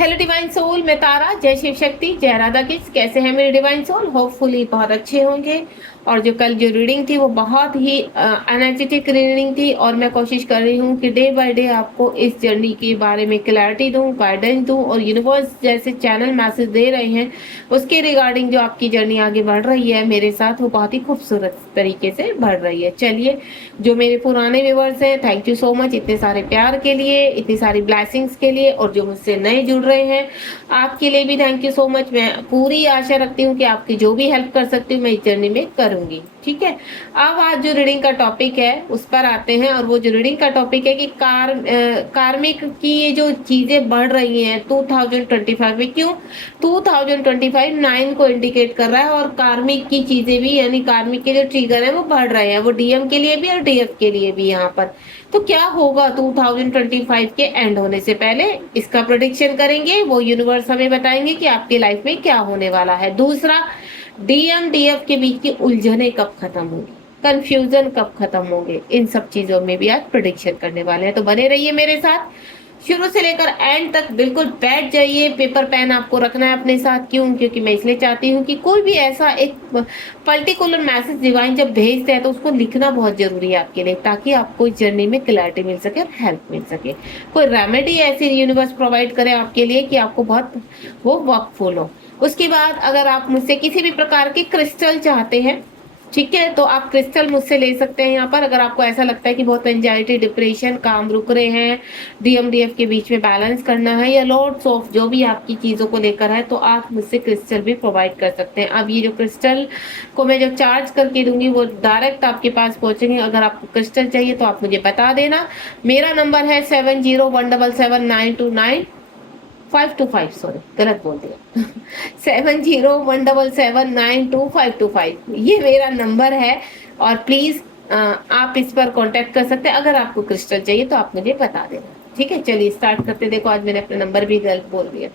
Hello divine soul, मैं तारा। जय शिव शक्ति, जय राधा किड्स। कैसे हैं मेरे डिवाइन सोल? होपफुली बहुत अच्छे होंगे। और जो कल जो रीडिंग थी वो बहुत ही एनर्जेटिक रीडिंग थी, और मैं कोशिश कर रही हूँ कि डे बाय डे आपको इस जर्नी के बारे में क्लैरिटी दूँ, गाइडेंस दूँ, और यूनिवर्स जैसे चैनल मैसेज दे रहे हैं उसके रिगार्डिंग जो आपकी जर्नी आगे बढ़ रही है मेरे साथ, वो बहुत ही खूबसूरत तरीके से बढ़ रही है। चलिए, जो मेरे पुराने व्यूवर्स हैं, थैंक यू सो मच इतने सारे प्यार के लिए, इतनी सारी ब्लेसिंग्स के लिए, और जो मुझसे नए जुड़ रहे हैं आपके लिए भी थैंक यू सो मच। मैं पूरी आशा रखती हूँ कि आपकी जो भी हेल्प कर सकती हूँ मैं इस जर्नी में करूंगी। ठीक है, अब आज जो रीडिंग का टॉपिक है उस पर आते हैं। और वो जो रीडिंग का टॉपिक है कि कार्मिक की ये जो चीजें बढ़ रही हैं 2025 में, क्यों 2025 9 को इंडिकेट कर रहा है, और कार्मिक की चीजें भी, यानी कार्मिक के जो ट्रिगर है वो बढ़ रहे हैं, वो डीएम के लिए भी और डीएफ के लिए भी। यहाँ पर तो क्या होगा 2025 के एंड होने से पहले, इसका प्रेडिक्शन करेंगे। वो यूनिवर्स हमें बताएंगे कि आपकी लाइफ में क्या होने वाला है। दूसरा, डीएम डीएफ के बीच की उलझने कब खत्म होंगी, कंफ्यूजन कब खत्म होंगे, इन सब चीजों में भी आज प्रेडिक्शन करने वाले हैं। तो बने रहिए मेरे साथ शुरू से लेकर एंड तक, बिल्कुल बैठ जाइए। पेपर पेन आपको रखना है अपने साथ। क्यों? क्योंकि मैं इसलिए चाहती हूँ कि कोई भी ऐसा एक पर्टिकुलर मैसेज डिवाइन जब भेजते हैं तो उसको लिखना बहुत जरूरी है आपके लिए, ताकि आपको इस जर्नी में क्लैरिटी मिल सके और हेल्प मिल सके। कोई रेमेडी ऐसी यूनिवर्स प्रोवाइड करे आपके लिए कि आपको बहुत वो वर्कफुल हो। उसके बाद अगर आप मुझसे किसी भी प्रकार के क्रिस्टल चाहते हैं, ठीक है, तो आप क्रिस्टल मुझसे ले सकते हैं यहाँ पर। अगर आपको ऐसा लगता है कि बहुत एंजाइटी, डिप्रेशन, काम रुक रहे हैं, डीएमडीएफ के बीच में बैलेंस करना है, या लॉर्ड्स ऑफ जो भी आपकी चीजों को लेकर है, तो आप मुझसे क्रिस्टल भी प्रोवाइड कर सकते हैं। अब ये जो क्रिस्टल को मैं जब चार्ज करके दूंगी वो डायरेक्ट आपके पास पहुंचेंगे। अगर आपको क्रिस्टल चाहिए तो आप मुझे बता देना। मेरा नंबर है 7017792525। सॉरी, गलत बोल दिया। 7017792525, ये मेरा नंबर है। और प्लीज आप इस पर कांटेक्ट कर सकते हैं। अगर आपको क्रिस्टल चाहिए तो आप मुझे बता देना। ठीक है, चलिए स्टार्ट करते। देखो, आज मैंने अपना नंबर भी गलत बोल दिया।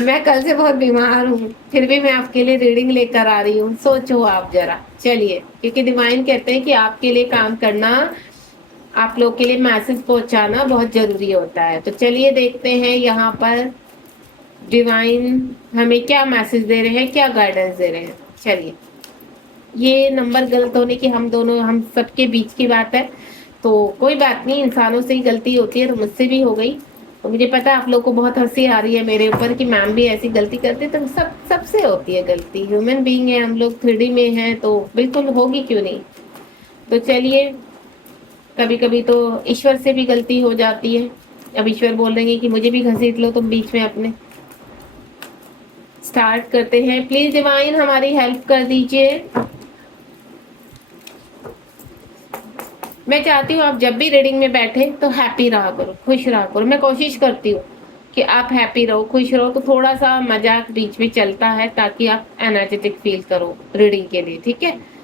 मैं कल से बहुत बीमार हूँ, फिर भी मैं आपके लिए रीडिंग लेकर आ रही हूँ। सोचो आप जरा। चलिए, क्योंकि डिवाइन कहते हैं कि आपके लिए काम करना, आप लोग के लिए मैसेज पहुंचाना बहुत जरूरी होता है। तो चलिए देखते हैं यहाँ पर डिवाइन हमें क्या मैसेज दे रहे हैं, क्या गाइडेंस दे रहे हैं। चलिए, ये नंबर गलत होने की हम सबके बीच की बात है, तो कोई बात नहीं, इंसानों से ही गलती होती है, तो मुझसे भी हो गई। तो मुझे पता है आप लोग को बहुत हंसी आ रही है मेरे ऊपर कि मैम भी ऐसी गलती करते, तो सबसे होती है गलती। ह्यूमन बीइंग है हम लोग, 3D में है, तो बिल्कुल होगी, क्यों नहीं। तो चलिए, कभी कभी तो ईश्वर से भी गलती हो जाती है। अब ईश्वर बोल रहे हैं कि मुझे भी घसीट लो तुम बीच में अपने। स्टार्ट करते हैं। प्लीज डिवाइन हमारी हेल्प कर दीजिए। मैं चाहती हूँ आप जब भी रीडिंग में बैठे तो हैप्पी रहा करो, खुश रहा करो। मैं कोशिश करती हूँ कि आप हैप्पी रहो, खुश रहो। तो थोड़ा सा मजाक बीच में चलता है ताकि आप एनर्जेटिक फील करो रीडिंग के लिए। ठीक है,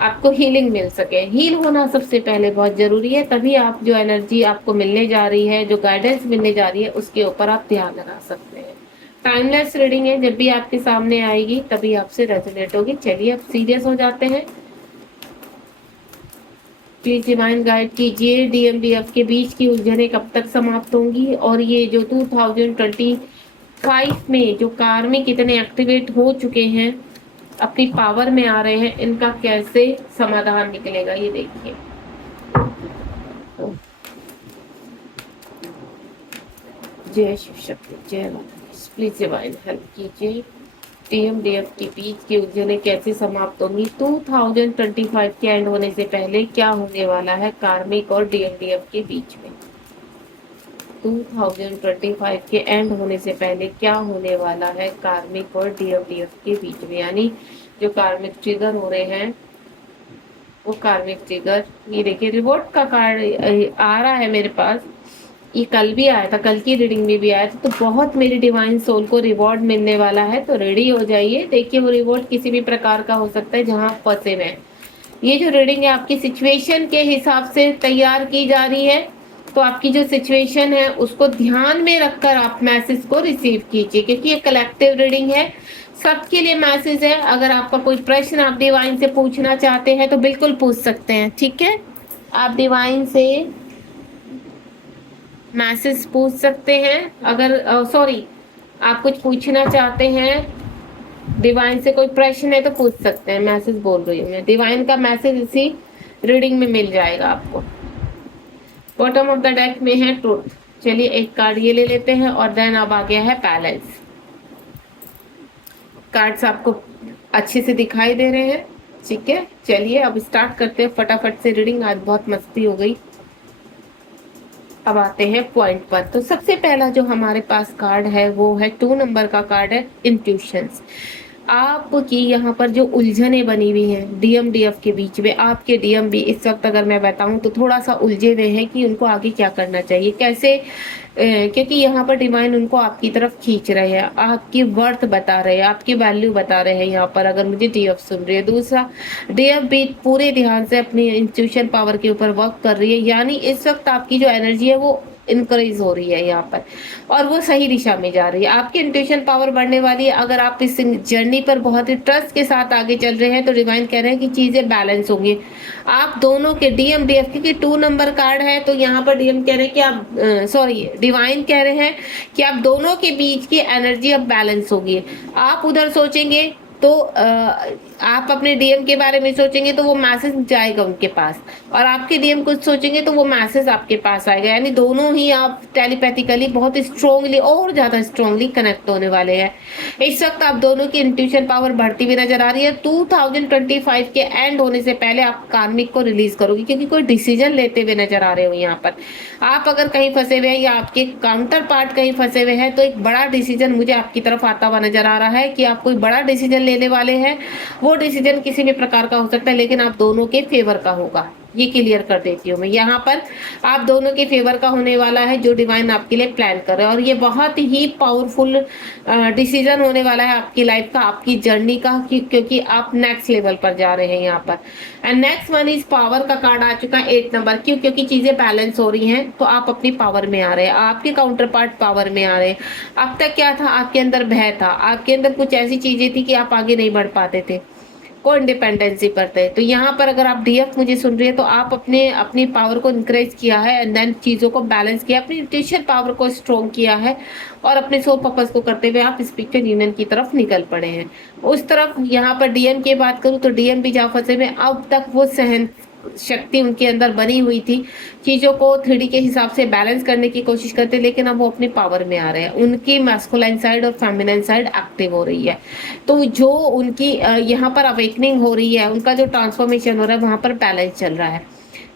आपको हीलिंग मिल सके। हील होना सबसे पहले बहुत जरूरी है, तभी आप जो एनर्जी आपको मिलने जा रही है, जो गाइडेंस मिलने जा रही है, उसके ऊपर आप ध्यान लगा सकते हैं। टाइमलेस रीडिंग है, जब भी आपके सामने आएगी तभी आपसे रेजोनेट होगी। चलिए, अब सीरियस हो जाते हैं। प्लीज डिवाइन गाइड कीजिए, डीएमडीएफ के बीच की उलझने कब तक समाप्त होंगी, और ये जो 2025 में जो कार्मिक इतने एक्टिवेट हो चुके हैं, अपनी पावर में आ रहे हैं, इनका कैसे समाधान निकलेगा, ये देखिए। जय शिव शक्ति, जय माता। प्लीज डिवाइन हेल्प कीजिए, डीएमडीएफ के बीच की उलझने कैसे समाप्त होंगी, 2025 के एंड होने से पहले क्या होने वाला है कार्मिक और डीएमडीएफ के बीच में। 2025 के एंड होने से पहले क्या होने वाला है कार्मिक और डीएमडीएफ के बीच में, यानी जो कार्मिक ट्रिगर हो रहे हैं वो कार्मिक ट्रिगर। ये देखिए, रिवॉर्ड का कार्ड आ रहा है मेरे पास। ये कल भी आया था, कल की रीडिंग में भी आया था। तो बहुत मेरी डिवाइन सोल को रिवॉर्ड मिलने वाला है, तो रेडी हो जाइए। देखिए, वो रिवॉर्ड किसी भी प्रकार का हो सकता है जहां आप फंसे हुए हैं। ये जो रीडिंग है आपकी सिचुएशन के हिसाब से तैयार की जा रही है, तो आपकी जो सिचुएशन है उसको ध्यान में रखकर आप मैसेज को रिसीव कीजिए, क्योंकि ये कलेक्टिव रीडिंग है, सबके लिए मैसेज है। अगर आपका कोई प्रश्न आप डिवाइन से पूछना चाहते हैं तो बिल्कुल पूछ सकते हैं। ठीक है, आप डिवाइन से मैसेज पूछ सकते हैं। अगर सॉरी, आप कुछ पूछना चाहते हैं, डिवाइन से कोई प्रश्न है तो पूछ सकते हैं। मैसेज बोल रही हूँ मैं, डिवाइन का मैसेज इसी रीडिंग में मिल जाएगा आपको। बॉटम ऑफ द डेक में है ट्रूथ। चलिए एक कार्ड ये ले लेते हैं और देन अब आ गया है बैलेंस। कार्ड्स आपको अच्छे से दिखाई दे रहे हैं, ठीक है। चलिए अब स्टार्ट करते हैं फटाफट से रीडिंग, आज बहुत मस्ती हो गई। अब आते हैं पॉइंट पर। तो सबसे पहला जो हमारे पास कार्ड है वो है 2 नंबर का कार्ड है, इंट्यूशंस। आपकी यहाँ पर जो उलझने बनी हुई हैं डीएम डीएफ के बीच में, आपके डीएम भी इस वक्त अगर मैं बताऊं तो थोड़ा सा उलझे हुए हैं कि उनको आगे क्या करना चाहिए, कैसे क्योंकि यहाँ पर डिवाइन उनको आपकी तरफ खींच रहे हैं, आपकी वर्थ बता रहे हैं, आपकी वैल्यू बता रहे हैं यहाँ पर, अगर मुझे डीएफ सुन रही है। दूसरा, डीएफ भी पूरे ध्यान से अपनी इंट्यूशन पावर के ऊपर वर्क कर रही है, यानी इस वक्त आपकी जो एनर्जी है वो इनक्रीज हो रही है यहाँ पर, और वो सही दिशा में जा रही है। आपकी इंट्यूशन पावर बढ़ने वाली है। अगर आप इस जर्नी पर बहुत ही ट्रस्ट के साथ आगे चल रहे हैं तो डिवाइन कह रहे हैं कि चीजें बैलेंस होंगी आप दोनों के। डीएम डीएफ क्योंकि 2 नंबर कार्ड है तो यहाँ पर डीएम कह रहे हैं कि आप सॉरी डिवाइन कह रहे हैं कि आप दोनों के बीच की एनर्जी अब बैलेंस होगी। आप उधर सोचेंगे तो आप अपने डीएम के बारे में सोचेंगे तो वो मैसेज जाएगा उनके पास, और आपके डीएम कुछ सोचेंगे तो वो मैसेज आपके पास आएगा। यानी दोनों ही आप टेलीपैथिकली बहुत स्ट्रोंगली और ज्यादा स्ट्रोंगली कनेक्ट होने वाले हैं। इस वक्त आप दोनों की इंट्यूशन पावर बढ़ती हुई नजर आ रही है। 2025 के एंड होने से पहले आप कार्मिक को रिलीज करोगे, क्योंकि कोई डिसीजन लेते हुए नजर आ रहे हो यहाँ पर। आप अगर कहीं फंसे हुए हैं या आपके काउंटर पार्ट कहीं फंसे हुए हैं तो एक बड़ा डिसीजन मुझे आपकी तरफ आता हुआ नजर आ रहा है कि आप कोई बड़ा डिसीजन लेने वाले हैं। वो डिसीजन किसी भी प्रकार का हो सकता है, लेकिन आप दोनों के फेवर का होगा, ये क्लियर कर देती हूँ मैं। यहाँ पर आप दोनों के फेवर का होने वाला है जो डिवाइन आपके लिए प्लान कर रहे हैं, और ये बहुत ही पावरफुल डिसीजन होने वाला है आपकी लाइफ का, आपकी जर्नी का, क्योंकि आप नेक्स्ट लेवल पर जा रहे हैं यहाँ पर। And next one is power का कार्ड आ चुका है 8 नंबर। क्यों? क्योंकि चीजें बैलेंस हो रही हैं तो आप अपनी पावर में आ रहे हैं, आपके काउंटर पार्ट पावर में आ रहे हैं। अब तक क्या था? आपके अंदर भय था, आपके अंदर कुछ ऐसी चीजें थी कि आप आगे नहीं बढ़ पाते थे, को इंडिपेंडेंसी पर थे। तो यहाँ पर अगर आप डीएफ मुझे सुन रही है तो आप अपनी पावर को इंक्रेज किया है एंड देन चीजों को बैलेंस किया, अपनी इंट्यूशन पावर को स्ट्रॉन्ग किया है, और अपने सोल पर्पस को करते हुए आप स्पिरिचुअल यूनियन की तरफ निकल पड़े हैं। उस तरफ यहाँ पर डीएम की बात करूँ तो डीएम भी जा फंसे में, अब तक वो सहन शक्ति उनके अंदर बनी हुई थी, चीजों को 3D के हिसाब से बैलेंस करने की कोशिश करते, लेकिन अब वो अपनी पावर में आ रहे हैं। उनकी मैस्कुलाइन साइड और फेमिनाइन साइड एक्टिव हो रही है। तो जो उनकी यहाँ पर अवेकनिंग हो रही है, उनका जो ट्रांसफॉर्मेशन हो रहा है वहां पर बैलेंस चल रहा है।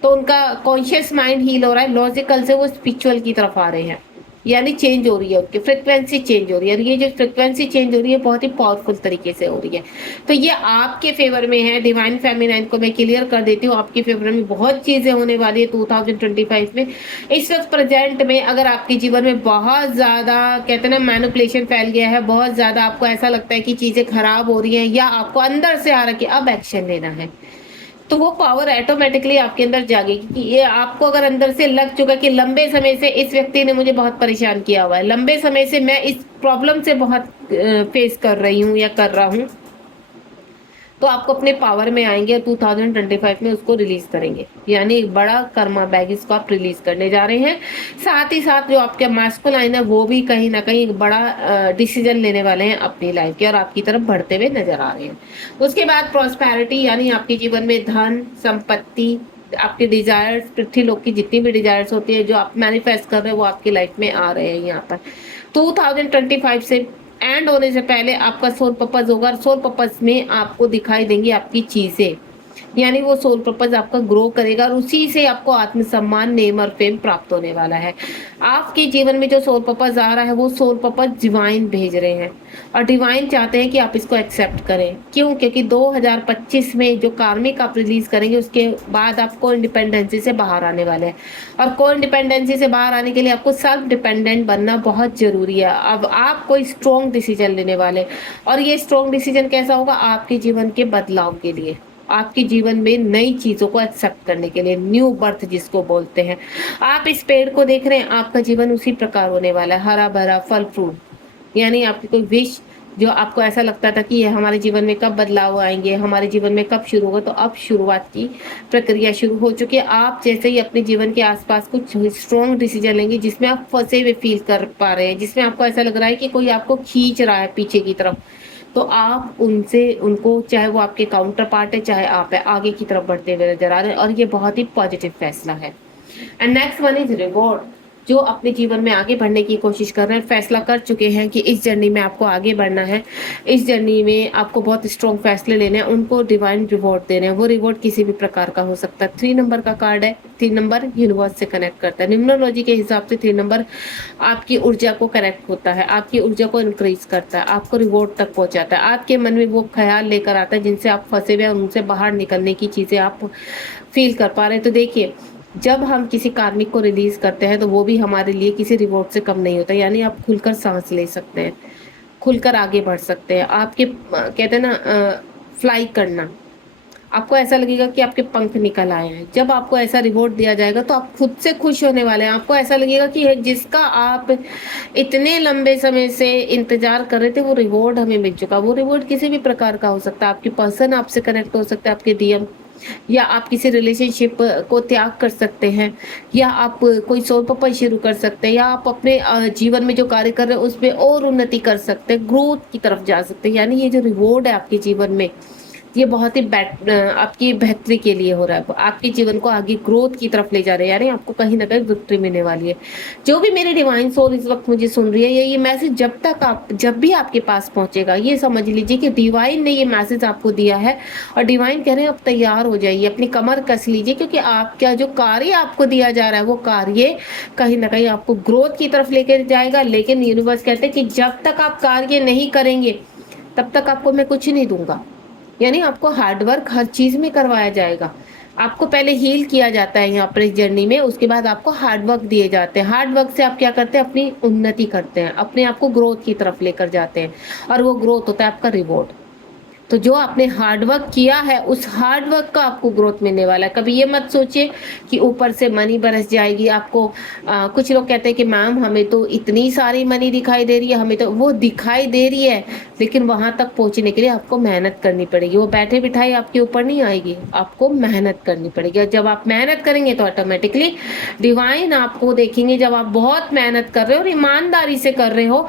तो उनका कॉन्शियस माइंड हील हो रहा है, लॉजिकल से वो स्पिरिचुअल की तरफ आ रहे हैं, यानी चेंज हो रही है, उनकी फ्रिक्वेंसी चेंज हो रही है। और ये जो फ्रिक्वेंसी चेंज हो रही है बहुत ही पावरफुल तरीके से हो रही है। तो ये आपके फेवर में है। डिवाइन फेमिनाइन को मैं क्लियर कर देती हूँ, आपके फेवर में बहुत चीजें होने वाली है 2025 में। इस वक्त प्रेजेंट में अगर आपके जीवन में बहुत ज्यादा कहते हैं ना मैनिपुलेशन फैल गया है, बहुत ज्यादा आपको ऐसा लगता है कि चीजें खराब हो रही हैं, या आपको अंदर से आ रहा है कि अब एक्शन लेना है, तो वो पावर ऑटोमेटिकली आपके अंदर जागेगी। कि ये आपको अगर अंदर से लग चुका कि लंबे समय से इस व्यक्ति ने मुझे बहुत परेशान किया हुआ है, लंबे समय से मैं इस प्रॉब्लम से बहुत फेस कर रही हूँ या कर रहा हूँ, तो आपको अपने पावर में आएंगे और 2025 में उसको रिलीज करेंगे। यानी एक बड़ा कर्मा बैग इसको आप रिलीज करने जा रहे हैं। साथ ही साथ जो आपके मास्कुलाइन है वो भी कहीं ना कहीं एक बड़ा डिसीजन लेने वाले हैं अपनी लाइफ के, और आपकी तरफ बढ़ते हुए नजर आ रहे हैं। उसके बाद प्रॉस्पेरिटी, यानी आपके जीवन में धन संपत्ति, आपके डिजायर्स, पृथ्वी लोक की जितनी भी डिजायर्स होती है जो आप मैनिफेस्ट कर रहे हैं वो आपकी लाइफ में आ रहे हैं। यहाँ पर 2025 से एंड होने से पहले आपका सोल पर्पस होगा, और सोल पर्पस में आपको दिखाई देंगी आपकी चीजें, यानी वो सोल पर्पस आपका ग्रो करेगा, और उसी से आपको आत्मसम्मान, नेम और फेम प्राप्त होने वाला है। आपके जीवन में जो सोल पर्पस आ रहा है वो सोल पर्पस डिवाइन भेज रहे हैं, और डिवाइन चाहते हैं कि आप इसको एक्सेप्ट करें। क्यों? क्योंकि 2025 में जो कार्मिक आप रिलीज करेंगे उसके बाद आपको इंडिपेंडेंसी से बाहर आने वाले हैं, और को इंडिपेंडेंसी से बाहर आने के लिए आपको सेल्फ डिपेंडेंट बनना बहुत जरूरी है। अब आप कोई स्ट्रॉन्ग डिसीजन लेने वाले, और ये स्ट्रॉन्ग डिसीजन कैसा होगा? आपके जीवन के बदलाव के लिए, आपके जीवन में नई चीजों को एक्सेप्ट करने के लिए, न्यू बर्थ जिसको बोलते हैं। आप इस पेड़ को देख रहे हैं, आपका जीवन उसी प्रकार होने वाला है, हरा भरा फल फ्रूट, यानी आपकी कोई विश जो आपको ऐसा लगता था कि ये हमारे जीवन में कब बदलाव आएँगे, हमारे जीवन में कब शुरू होगा, तो अब शुरुआत की प्रक्रिया शुरू हो चुकी है। आप जैसे ही अपने जीवन के आस-पास कुछ स्ट्रॉन्ग डिसीज़न लेंगे जिसमें आप फँसे हुए फ़ील कर पा रहे हैं, जिसमें आपको ऐसा लग रहा है कि कोई आपको खींच रहा है पीछे की तरफ, तो आप उनसे उनको चाहे वो आपके काउंटर पार्ट है, चाहे आप है, आगे की तरफ बढ़ते हुए नज़र आ रहे हैं और ये बहुत ही पॉजिटिव फैसला है। And next one is reward. जो अपने जीवन में आगे बढ़ने की कोशिश कर रहे हैं, फैसला कर चुके हैं कि इस जर्नी में आपको आगे बढ़ना है, इस जर्नी में आपको बहुत स्ट्रॉन्ग फैसले लेने हैं, उनको डिवाइन रिवॉर्ड दे रहे हैं। वो रिवॉर्ड किसी भी प्रकार का हो सकता है। 3 नंबर का कार्ड है। 3 नंबर यूनिवर्स से कनेक्ट करता है। न्यूमरोलॉजी के हिसाब से 3 नंबर आपकी ऊर्जा को कनेक्ट होता है, आपकी ऊर्जा को इंक्रीज करता है, आपको रिवॉर्ड तक पहुंचाता है, आपके मन में वो ख्याल लेकर आता है जिनसे आप फंसे हुए हैं, उनसे बाहर निकलने की चीजें आप फील कर पा रहे हैं। तो देखिए, जब हम किसी कार्मिक को रिलीज करते हैं तो वो भी हमारे लिए किसी रिवॉर्ड से कम नहीं होता। यानी आप खुलकर सांस ले सकते हैं, खुलकर आगे बढ़ सकते हैं। आपके कहते हैं ना फ्लाई करना, आपको ऐसा लगेगा कि आपके पंख निकल आए हैं। जब आपको ऐसा रिवॉर्ड दिया जाएगा तो आप खुद से खुश होने वाले हैं। आपको ऐसा लगेगा कि जिसका आप इतने लंबे समय से इंतजार कर रहे थे, वो रिवॉर्ड हमें मिल चुका। वो रिवॉर्ड किसी भी प्रकार का हो सकता है। आपकी पर्सन आपसे कनेक्ट हो सकता है, आपके डीएम, या आप किसी रिलेशनशिप को त्याग कर सकते हैं, या आप कोई सोल पर्पस शुरू कर सकते हैं, या आप अपने जीवन में जो कार्य कर रहे हैं उसमें और उन्नति कर सकते हैं, ग्रोथ की तरफ जा सकते हैं। यानी ये जो रिवॉर्ड है आपके जीवन में, ये बहुत ही आपकी बेहतरी के लिए हो रहा है। आपके जीवन को आगे ग्रोथ की तरफ ले जा रहे हैं, यानी आपको कहीं ना कहीं विक्ट्री मिलने वाली है। जो भी मेरे डिवाइन सोल इस वक्त मुझे सुन रही है, ये मैसेज जब भी आपके पास पहुंचेगा, ये समझ लीजिए कि डिवाइन ने ये मैसेज आपको दिया है और डिवाइन कह रहे हैं अब तैयार हो जाइए, अपनी कमर कस लीजिए, क्योंकि आपका जो कार्य आपको दिया जा रहा है वो कार्य कहीं ना कहीं आपको ग्रोथ की तरफ लेकर जाएगा। लेकिन यूनिवर्स कहते हैं कि जब तक आप कार्य नहीं करेंगे तब तक आपको मैं कुछ नहीं दूंगा। यानी आपको हार्डवर्क हर चीज में करवाया जाएगा। आपको पहले हील किया जाता है यहाँ पर इस जर्नी में, उसके बाद आपको हार्डवर्क दिए जाते हैं। हार्डवर्क से आप क्या करते हैं, अपनी उन्नति करते हैं, अपने आप को ग्रोथ की तरफ लेकर जाते हैं, और वो ग्रोथ होता है आपका रिवॉर्ड। तो जो आपने हार्डवर्क किया है उस हार्डवर्क का आपको ग्रोथ मिलने वाला है। कभी ये मत सोचिए कि ऊपर से मनी बरस जाएगी आपको। कुछ लोग कहते हैं कि मैम हमें तो इतनी सारी मनी दिखाई दे रही है, हमें तो वो दिखाई दे रही है, लेकिन वहां तक पहुंचने के लिए आपको मेहनत करनी पड़ेगी। वो बैठे बिठाई आपके ऊपर नहीं आएगी, आपको मेहनत करनी पड़ेगी। और जब आप मेहनत करेंगे तो ऑटोमेटिकली डिवाइन आपको देखेंगे। जब आप बहुत मेहनत कर रहे हो और ईमानदारी से कर रहे हो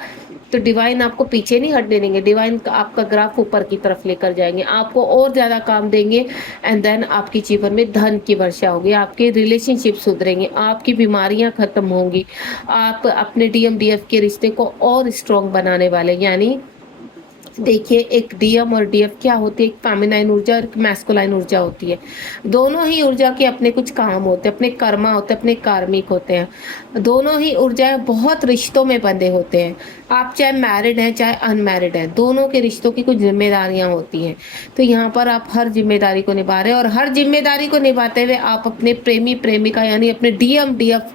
तो डिवाइन आपको पीछे नहीं हटने देंगे। डिवाइन आपका ग्राफ ऊपर की तरफ लेकर जाएंगे, आपको और ज्यादा काम देंगे। एंड देन आपके जीवन में धन की वर्षा होगी, आपके रिलेशनशिप सुधरेंगे, आपकी बीमारियां खत्म होंगी, आप अपने डीएम-डीएफ के रिश्ते को और स्ट्रॉन्ग बनाने वाले। यानी देखिए, एक डीएम और डीएफ क्या होती है, एक फेमिनाइन ऊर्जा और एक मैस्कुलाइन ऊर्जा होती है। दोनों ही ऊर्जा के अपने कुछ काम होते हैं, अपने कर्मा होते हैं, अपने कार्मिक होते हैं। दोनों ही ऊर्जाएं बहुत रिश्तों में बंधे होते हैं। आप चाहे मैरिड हैं चाहे अनमैरिड हैं, दोनों के रिश्तों की कुछ जिम्मेदारियां होती हैं। तो यहाँ पर आप हर जिम्मेदारी को निभा रहे हैं, और हर जिम्मेदारी को निभाते हुए आप अपने प्रेमी प्रेमिका यानी अपने डीएम डीएफ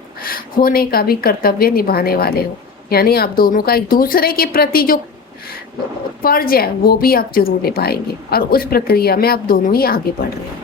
होने का भी कर्तव्य निभाने वाले हो। यानी आप दोनों का एक दूसरे के प्रति जो फर्ज है वो भी आप जरूर निभाएंगे, और उस प्रक्रिया में आप दोनों ही आगे बढ़ रहे हैं।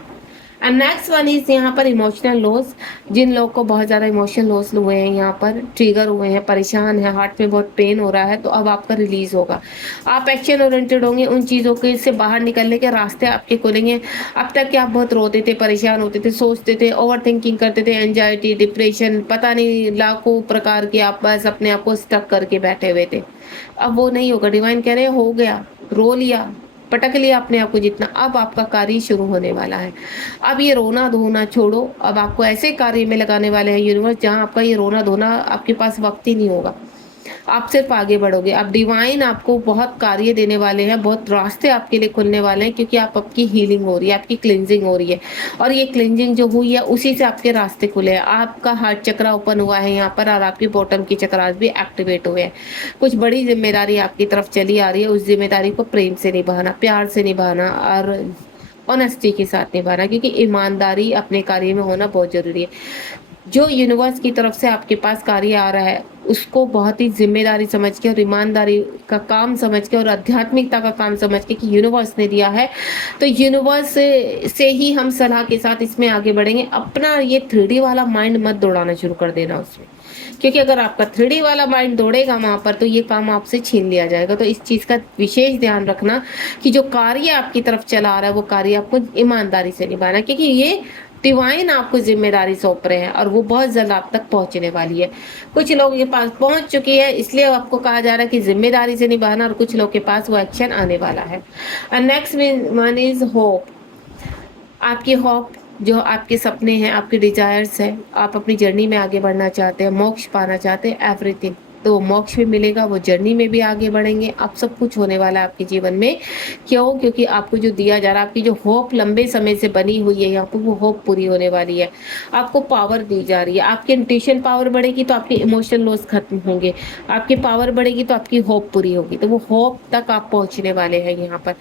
एंड नेक्स्ट वन इज यहाँ पर इमोशनल लॉस। जिन लोगों को बहुत ज़्यादा इमोशनल लॉस हुए हैं, यहाँ पर ट्रिगर हुए हैं, परेशान है, हार्ट में बहुत पेन हो रहा है, तो अब आपका रिलीज होगा। आप एक्शन ओरिएंटेड होंगे, उन चीज़ों के से बाहर निकलने के रास्ते आपके खुलेंगे। अब तक क्या आप बहुत रोते थे, परेशान होते थे, सोचते थे, ओवर थिंकिंग करते थे, एंजाइटी, डिप्रेशन, पता नहीं लाखों प्रकार के आप बस अपने आप को स्टक करके बैठे हुए थे। अब वो नहीं होगा। डिवाइन कह रहे हैं हो गया, रो लिया, पटक लिया अपने आप को जितना, अब आपका कार्य शुरू होने वाला है। अब ये रोना धोना छोड़ो, अब आपको ऐसे कार्य में लगाने वाले हैं यूनिवर्स जहां आपका ये रोना धोना आपके पास वक्त ही नहीं होगा। आप सिर्फ आगे बढ़ोगे। अब डिवाइन आपको बहुत कार्य देने वाले हैं, बहुत रास्ते आपके लिए खुलने वाले हैं, क्योंकि आपकी हीलिंग हो रही है, आपकी क्लिनजिंग हो रही है, और ये क्लिनजिंग जो हुई है उसी से आपके रास्ते खुले हैं। आपका हार्ट चक्रा ओपन हुआ है यहाँ पर, और आपके बॉटम की चक्रास भी एक्टिवेट हुए हैं। कुछ बड़ी जिम्मेदारी आपकी तरफ चली आ रही है, उस जिम्मेदारी को प्रेम से निभाना, प्यार से निभाना, और ऑनेस्टी के साथ निभाना, क्योंकि ईमानदारी अपने कार्य में होना बहुत जरूरी है। जो यूनिवर्स की तरफ से आपके पास कार्य आ रहा है उसको बहुत ही जिम्मेदारी समझ के और ईमानदारी का काम समझ के और आध्यात्मिकता का काम समझ के कि यूनिवर्स ने दिया है, तो यूनिवर्स से ही हम सलाह के साथ इसमें आगे बढ़ेंगे। अपना ये 3D वाला माइंड मत दौड़ाना शुरू कर देना उसमें, क्योंकि अगर आपका 3D वाला माइंड दौड़ेगा वहां पर तो ये काम आपसे छीन लिया जाएगा। तो इस चीज का विशेष ध्यान रखना कि जो कार्य आपकी तरफ चला आ रहा है वो कार्य आपको ईमानदारी से निभाना है, क्योंकि ये डिवाइन आपको जिम्मेदारी सौंप रहे हैं और वो बहुत जल्द आप तक पहुंचने वाली है। कुछ लोगों के पास पहुंच चुकी है, इसलिए आपको कहा जा रहा है कि जिम्मेदारी से निभाना, और कुछ लोग के पास वो एक्शन आने वाला है। And next one is hope. आपकी होप, जो आपके सपने हैं, आपके डिजायर्स हैं, आप अपनी जर्नी में आगे बढ़ना चाहते हैं, मोक्ष पाना चाहते हैं, एवरीथिंग, तो मोक्ष भी मिलेगा, वो जर्नी में भी आगे बढ़ेंगे, आप सब कुछ होने वाला है आपके जीवन में। क्यों? क्योंकि आपको जो दिया जा रहा है, आपकी जो होप लंबे समय से बनी हुई है यहाँ पर, वो होप पूरी होने वाली है। आपको पावर दी जा रही है, आपकी इंट्यूशन पावर बढ़ेगी तो आपके इमोशनल लॉस खत्म होंगे, आपकी पावर बढ़ेगी तो आपकी होप पूरी होगी, तो वो होप तक आप पहुंचने वाले हैं। यहाँ पर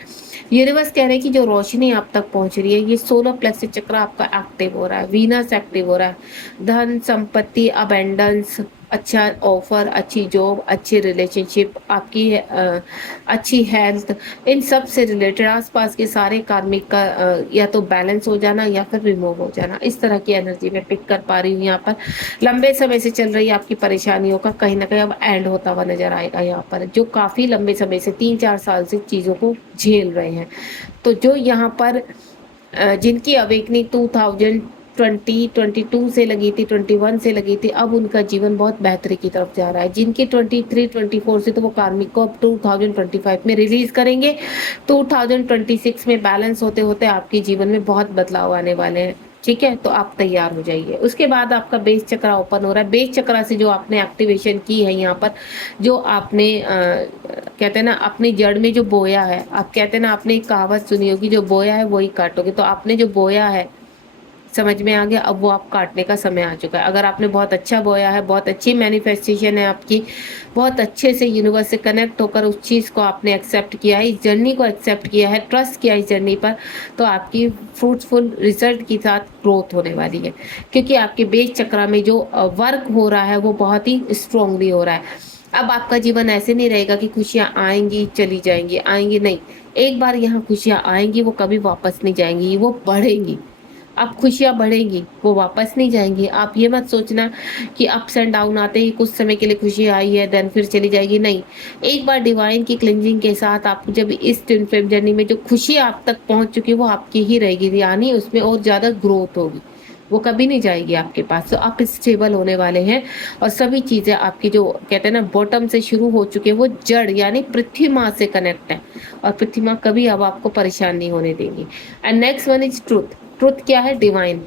यूनिवर्स कह रहे हैं कि जो रोशनी आप तक पहुंच रही है, ये सोलर प्लेक्सस चक्र आपका एक्टिव हो रहा है, वीनस एक्टिव हो रहा है, धन संपत्ति, अबेंडेंस, अच्छा ऑफर, अच्छी जॉब, अच्छे रिलेशनशिप, आपकी अच्छी हेल्थ, इन सब से रिलेटेड आसपास के सारे कार्मिक का या तो बैलेंस हो जाना या फिर रिमूव हो जाना, इस तरह की एनर्जी मैं पिक कर पा रही हूँ। यहाँ पर लंबे समय से चल रही आपकी परेशानियों का कहीं ना कहीं अब एंड होता हुआ नजर आएगा। यहाँ पर जो काफी लंबे समय से 3-4 साल से चीजों को झेल रहे हैं, तो जो यहाँ पर जिनकी अवेकनिंग 2022 से लगी थी, 21 से लगी थी, अब उनका जीवन बहुत बेहतरी की तरफ जा रहा है। जिनकी 23-24 से, तो वो कार्मिक को अब 2025 में रिलीज करेंगे। 2026 में बैलेंस होते होते आपके जीवन में बहुत बदलाव आने वाले हैं। ठीक है, तो आप तैयार हो जाइए। उसके बाद आपका बेस चक्र ओपन हो रहा है। बेस चक्र से जो आपने एक्टिवेशन की है यहाँ पर, जो आपने कहते हैं ना अपनी जड़ में जो बोया है, आप कहते हैं ना, आपने एक कहावत सुनी होगी, जो बोया है वही काटोगे। तो आपने जो बोया है, समझ में आ गया, अब वो आप काटने का समय आ चुका है। अगर आपने बहुत अच्छा बोया है, बहुत अच्छी मैनिफेस्टेशन है आपकी, बहुत अच्छे से यूनिवर्स से कनेक्ट होकर उस चीज़ को आपने एक्सेप्ट किया है, इस जर्नी को एक्सेप्ट किया है, ट्रस्ट किया इस जर्नी पर, तो आपकी फ्रूटफुल रिजल्ट के साथ ग्रोथ होने वाली है। क्योंकि आपके बेस चक्र में जो वर्क हो रहा है वो बहुत ही स्ट्रांगली हो रहा है। अब आपका जीवन ऐसे नहीं रहेगा कि खुशियाँ आएंगी चली जाएंगी, आएंगी नहीं। एक बार यहाँ खुशियाँ आएंगी, वो कभी वापस नहीं जाएंगी, वो बढ़ेंगी। अब खुशियाँ बढ़ेंगी, वो वापस नहीं जाएंगी। आप ये मत सोचना कि अप्स एंड डाउन आते ही कुछ समय के लिए खुशी आई है देन फिर चली जाएगी, नहीं। एक बार डिवाइन की क्लिनजिंग के साथ आप जब इस ट्विन फ्लेम जर्नी में जो खुशी आप तक पहुंच चुकी है वो आपकी ही रहेगी, यानी उसमें और ज़्यादा ग्रोथ होगी, वो कभी नहीं जाएगी आपके पास। तो आप स्टेबल होने वाले हैं और सभी चीज़ें आपकी जो कहते हैं ना बॉटम से शुरू हो चुके हैं, वो जड़ यानी पृथ्वी माँ से कनेक्ट है, और पृथ्वी माँ कभी अब आपको परेशान नहीं होने देंगी। And next one is truth. Truth क्या है? डिवाइन।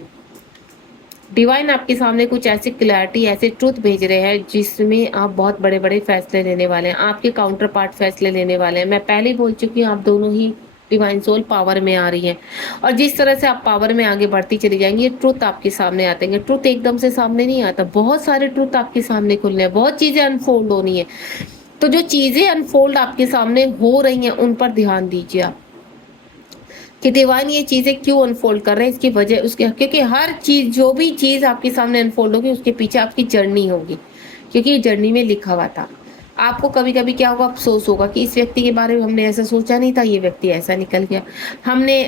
डिवाइन आपके सामने कुछ ऐसी क्लैरिटी, ऐसे ट्रुथ भेज रहे हैं जिसमें आप बहुत बड़े बड़े फैसले लेने वाले हैं, आपके काउंटर पार्ट फैसले लेने वाले हैं। मैं पहले ही बोल चुकी हूँ, आप दोनों ही डिवाइन सोल पावर में आ रही हैं, और जिस तरह से आप पावर में आगे बढ़ती चली जाएंगी, ये ट्रुथ आपके सामने आते हैं। ट्रुथ एकदम से सामने नहीं आता, बहुत सारे ट्रुथ आपके सामने खुलने हैं, बहुत चीजें अनफोल्ड होनी है। तो जो चीजें अनफोल्ड आपके सामने हो रही हैं उन पर ध्यान दीजिए आप, कि डिवाइन ये चीजें क्यों अनफोल्ड कर रहे हैं, इसकी वजह उसके, क्योंकि हर चीज, जो भी चीज आपके सामने अनफोल्ड होगी उसके पीछे आपकी जर्नी होगी, क्योंकि ये जर्नी में लिखा हुआ था। आपको कभी कभी क्या होगा, अफसोस होगा कि इस व्यक्ति के बारे में हमने ऐसा सोचा नहीं था, ये व्यक्ति ऐसा निकल गया, हमने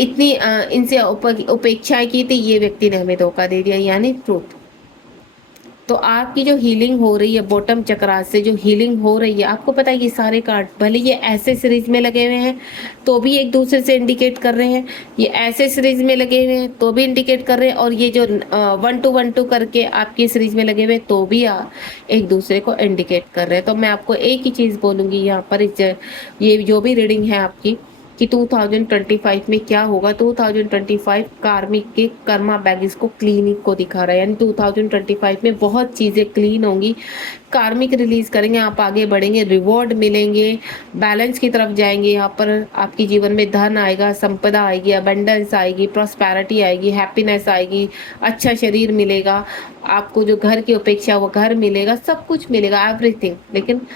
इतनी इनसे उपेक्षाएं की थी, ये व्यक्ति ने हमें धोखा दे दिया, यानी ट्रूथ। तो आपकी जो हीलिंग हो रही है बॉटम चक्रा से, जो हीलिंग हो रही है, आपको पता है ये सारे कार्ड भले ये ऐसे सीरीज में लगे हुए हैं तो भी एक दूसरे से इंडिकेट कर रहे हैं, ये ऐसे सीरीज में लगे हुए हैं तो भी इंडिकेट कर रहे हैं, और ये जो 1-2-1-2 करके आपकी सीरीज में लगे हुए तो भी एक दूसरे को इंडिकेट कर रहे हैं। तो मैं आपको एक ही चीज बोलूंगी यहाँ पर, ये जो भी रीडिंग है आपकी, कि 2025 में क्या होगा। 2025 कार्मिक के कर्मा बैगेज को क्लीनिक को दिखा रहा है, यानी 2025 में बहुत चीज़ें क्लीन होंगी, कार्मिक रिलीज करेंगे, आप आगे बढ़ेंगे, रिवॉर्ड मिलेंगे, बैलेंस की तरफ जाएंगे। यहाँ पर आपके जीवन में धन आएगा, संपदा आएगी, अबंडेंस आएगी, प्रॉस्पेरिटी आएगी, हैप्पीनेस आएगी, अच्छा शरीर मिलेगा, आपको जो घर की अपेक्षा वो घर मिलेगा, सब कुछ मिलेगा, एवरीथिंग, लेकिन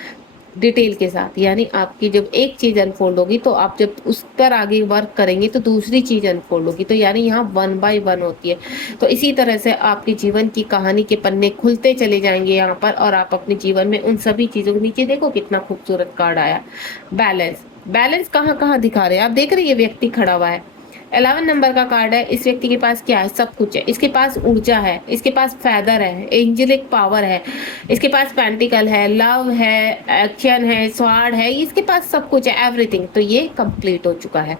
डिटेल के साथ। यानी आपकी जब एक चीज अनफोल्ड होगी तो आप जब उस पर आगे वर्क करेंगे तो दूसरी चीज अनफोल्ड होगी, तो यानी यहाँ 1 बाय 1 होती है। तो इसी तरह से आपके जीवन की कहानी के पन्ने खुलते चले जाएंगे यहाँ पर, और आप अपने जीवन में उन सभी चीजों को, नीचे देखो कितना खूबसूरत कार्ड आया, बैलेंस। बैलेंस कहाँ कहाँ दिखा रहे हैं आप, देख रहे हैं ये व्यक्ति खड़ा हुआ है, 11 नंबर का कार्ड है। इस व्यक्ति के पास क्या है? सब कुछ है। इसके पास ऊर्जा है, इसके पास फेदर है, एंजेलिक पावर है, इसके पास पेंटिकल है, लव है, एक्शन है, स्वॉर्ड है, इसके पास सब कुछ है, एवरीथिंग। तो ये कंप्लीट हो चुका है।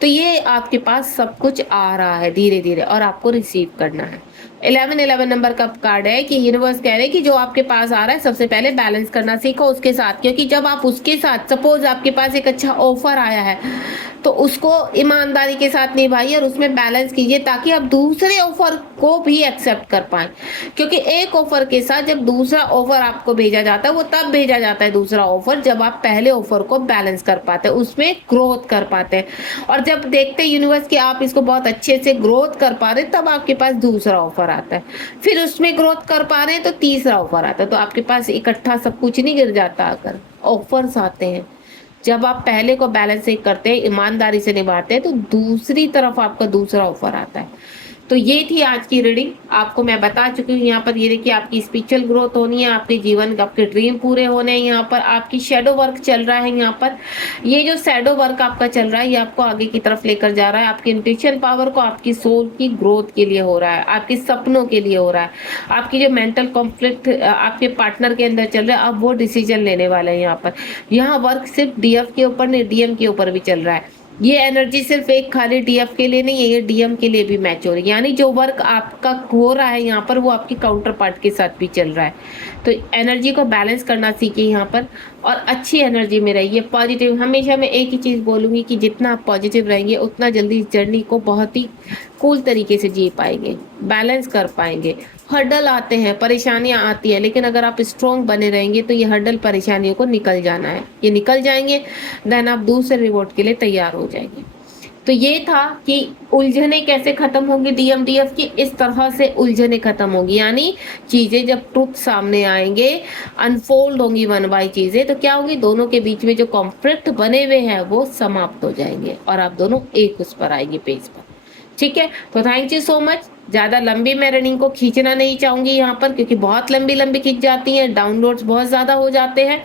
तो ये आपके पास सब कुछ आ रहा है धीरे धीरे और आपको रिसीव करना है। 11 नंबर का कार्ड है कि यूनिवर्स कह रहे हैं कि जो आपके पास आ रहा है सबसे पहले बैलेंस करना सीखो उसके साथ, क्योंकि जब आप उसके साथ, सपोज आपके पास एक अच्छा ऑफर आया है तो उसको ईमानदारी के साथ निभाइए और उसमें बैलेंस कीजिए ताकि आप दूसरे ऑफर को भी एक्सेप्ट कर पाए। क्योंकि एक ऑफर के साथ जब दूसरा ऑफर आपको भेजा जाता है वो तब भेजा जाता है दूसरा ऑफर जब आप पहले ऑफर को बैलेंस कर पाते हैं, उसमें ग्रोथ कर पाते हैं। और जब देखते हैं यूनिवर्स कि आप इसको बहुत अच्छे से ग्रोथ कर पा रहे हैं तब आपके पास दूसरा ऑफर आता है, फिर उसमें ग्रोथ कर पा रहे हैं तो तीसरा ऑफर आता है। तो आपके पास इकट्ठा सब कुछ नहीं गिर जाता, अगर ऑफर्स आते हैं जब आप पहले को बैलेंस करते हैं, ईमानदारी से निभाते हैं, तो दूसरी तरफ आपका दूसरा ऑफर आता है। तो ये थी आज की रीडिंग। आपको मैं बता चुकी हूँ यहाँ पर, ये देखिए आपकी स्पिरिचुअल ग्रोथ होनी है, आपके जीवन का, आपके ड्रीम पूरे होने हैं। यहाँ पर आपकी शेडो वर्क चल रहा है। यहाँ पर ये जो शेडो वर्क आपका चल रहा है ये आपको आगे की तरफ लेकर जा रहा है। आपकी इंट्यूशन पावर को आपकी सोल की ग्रोथ के लिए हो रहा है, आपके सपनों के लिए हो रहा है। आपकी जो मेंटल कॉन्फ्लिक्ट आपके पार्टनर के अंदर चल रहा है अब वो डिसीजन लेने वाले हैं। यहाँ पर यहाँ वर्क सिर्फ डीएफ के ऊपर नहीं, डीएम के ऊपर भी चल रहा है। ये एनर्जी सिर्फ एक खाली डीएफ के लिए नहीं है, ये डीएम के लिए भी मैच हो रही है। यानी जो वर्क आपका हो रहा है यहाँ पर वो आपकी काउंटर पार्ट के साथ भी चल रहा है। तो एनर्जी को बैलेंस करना सीखिए यहाँ पर और अच्छी एनर्जी में रहिए, पॉजिटिव। हमेशा मैं एक ही चीज़ बोलूँगी कि जितना आप पॉजिटिव रहेंगे उतना जल्दी इस जर्नी को बहुत ही कूल तरीके से जी पाएंगे, बैलेंस कर पाएंगे। हर्डल आते हैं, परेशानियां आती हैं, लेकिन अगर आप स्ट्रॉन्ग बने रहेंगे तो ये हर्डल परेशानियों को निकल जाना है, ये निकल जाएंगे, देन आप दूसरे रिवॉर्ड के लिए तैयार हो जाएंगे। तो ये था कि उलझने कैसे खत्म होंगी डीएमडीएफ की, इस तरह से उलझने खत्म होंगी। यानी चीजें जब ट्रुथ सामने आएंगे, अनफोल्ड होंगी वन बाय चीजें, तो क्या होगी, दोनों के बीच में जो कॉन्फ्लिक्ट बने हुए हैं वो समाप्त हो जाएंगे और आप दोनों एक उस पर आएंगे, पेज पर। ठीक है, तो थैंक यू सो मच। ज़्यादा लंबी मैं रीडिंग को खींचना नहीं चाहूँगी यहाँ पर, क्योंकि बहुत लंबी लंबी खींच जाती हैं, डाउनलोड्स बहुत ज़्यादा हो जाते हैं।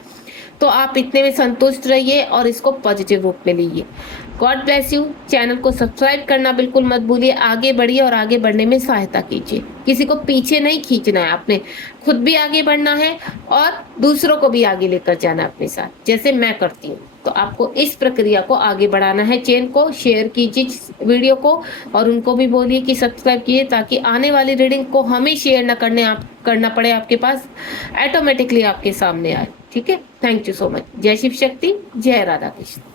तो आप इतने में संतुष्ट रहिए और इसको पॉजिटिव रूप में लीजिए। God bless you. चैनल को सब्सक्राइब करना बिल्कुल मत भूलिए। आगे बढ़िए और आगे बढ़ने में सहायता कीजिए। किसी को पीछे नहीं खींचना है, आपने खुद भी आगे बढ़ना है और दूसरों को भी आगे लेकर जाना अपने साथ, जैसे मैं करती हूँ। तो आपको इस प्रक्रिया को आगे बढ़ाना है। चैनल को शेयर कीजिए वीडियो को और उनको भी बोलिए कि सब्सक्राइब कीजिए, ताकि आने वाली रीडिंग को हमें शेयर न करना पड़े, आपके पास ऑटोमेटिकली आपके सामने आए। ठीक है, थैंक यू सो मच। जय शिव शक्ति, जय राधा कृष्ण।